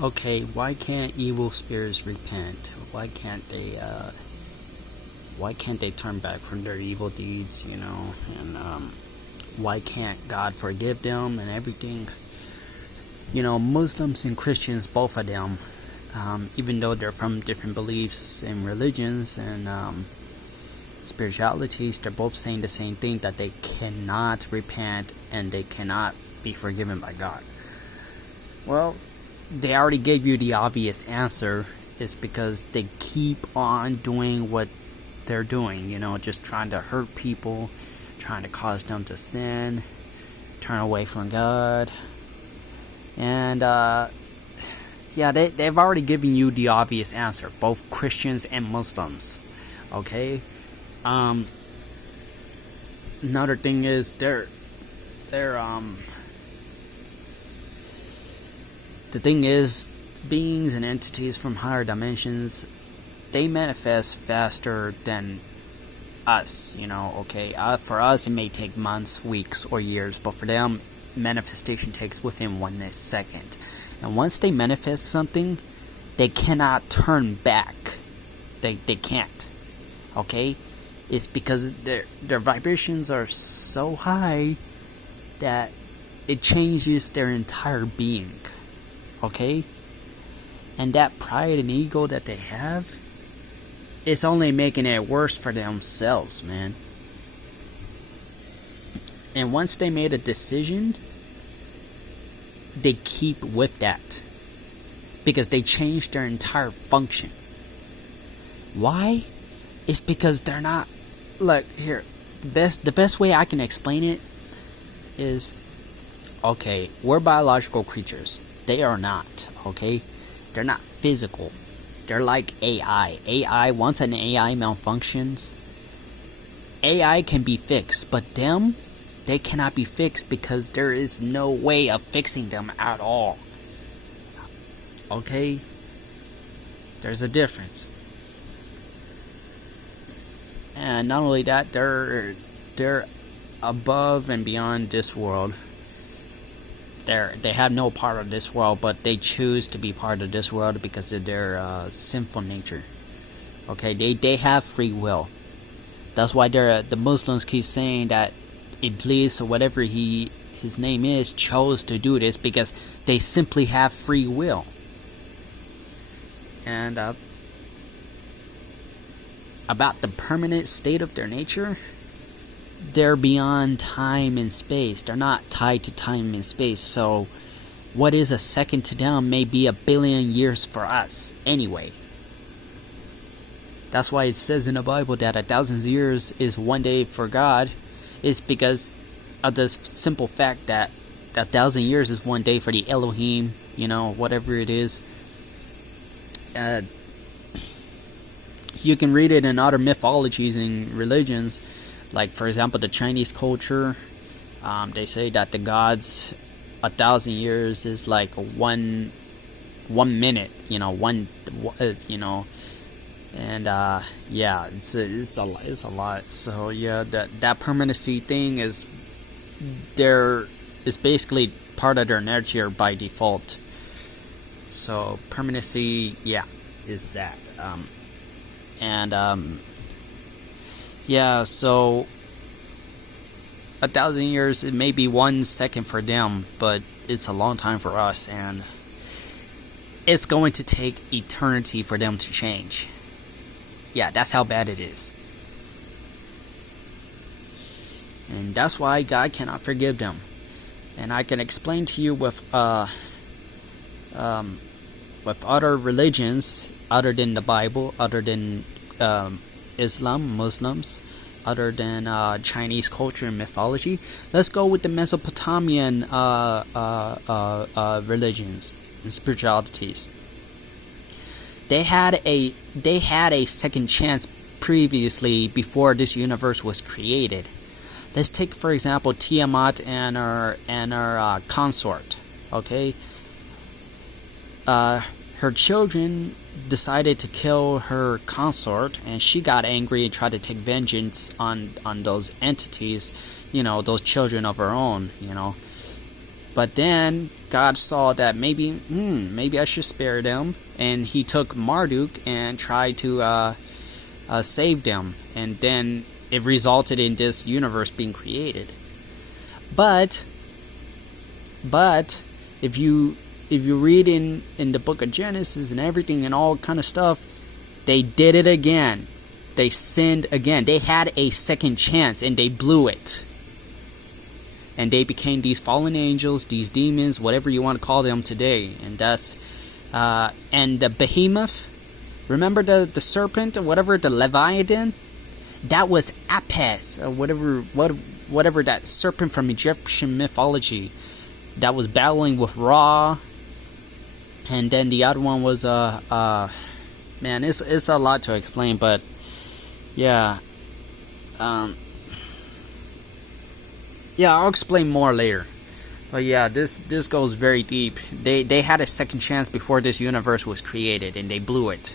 Okay, why can't evil spirits repent? Why can't they turn back from their evil deeds, and why can't God forgive them and everything? Muslims and Christians, both of them, even though they're from different beliefs and religions and spiritualities, they're both saying the same thing, that they cannot repent and they cannot be forgiven by God. Well, they already gave you the obvious answer. It's because they keep on doing what they're doing, just trying to hurt people, trying to cause them to sin, turn away from God. And they've already given you the obvious answer, both Christians and Muslims. Okay. Another thing is the thing is, beings and entities from higher dimensions, they manifest faster than us, okay? For us, it may take months, weeks, or years, but for them, manifestation takes within 1 second. And once they manifest something, they cannot turn back. They can't, okay? It's because their vibrations are so high that it changes their entire being. Okay? And that pride and ego that they have, it's only making it worse for themselves, man. And once they made a decision, they keep with that. Because they change their entire function. Why? It's because they're not... Look, here. The best way I can explain it is... Okay, we're biological creatures. They are not, okay? They're not physical. They're like AI. Once an AI malfunctions, AI can be fixed, but them, they cannot be fixed because there is no way of fixing them at all. Okay? There's a difference. And not only that, they're above and beyond this world. They have no part of this world, but they choose to be part of this world because of their sinful nature. Okay, they have free will. That's why the Muslims keep saying that Iblis, or whatever his name is, chose to do this, because they simply have free will. And about the permanent state of their nature, they're beyond time and space. They're not tied to time and space. So what is a second to them may be 1 billion years for us anyway. That's why it says in the Bible that 1,000 years is 1 day for God. It's because of the simple fact that 1,000 years is 1 day for the Elohim, whatever it is. You can read it in other mythologies and religions. Like, for example, the Chinese culture, they say that the gods, 1,000 years is like 1 minute, and it's a lot. So yeah, that permanency thing is basically part of their nature by default. So permanency, is that, so 1,000 years, it may be 1 second for them, but it's a long time for us, and it's going to take eternity for them to change. Yeah, that's how bad it is. And that's why God cannot forgive them. And I can explain to you with other religions other than the Bible, other than Islam, Muslims, other than Chinese culture and mythology. Let's go with the Mesopotamian religions and spiritualities. They had a second chance previously, before this universe was created. Let's take, for example, Tiamat and her consort. Okay, her children decided to kill her consort, and she got angry and tried to take vengeance on those entities, those children of her own, But then God saw that maybe I should spare them, and he took Marduk and tried to save them, and then it resulted in this universe being created. But if you read in the book of Genesis and everything and all kind of stuff, they did it again. They sinned again. They had a second chance and they blew it. And they became these fallen angels, these demons, whatever you want to call them today. And that's and the behemoth, remember the serpent or whatever, the Leviathan? That was Apis, or whatever that serpent from Egyptian mythology that was battling with Ra. And then the other one was man, it's a lot to explain, but yeah. Yeah, I'll explain more later. But yeah, this goes very deep. They had a second chance before this universe was created, and they blew it.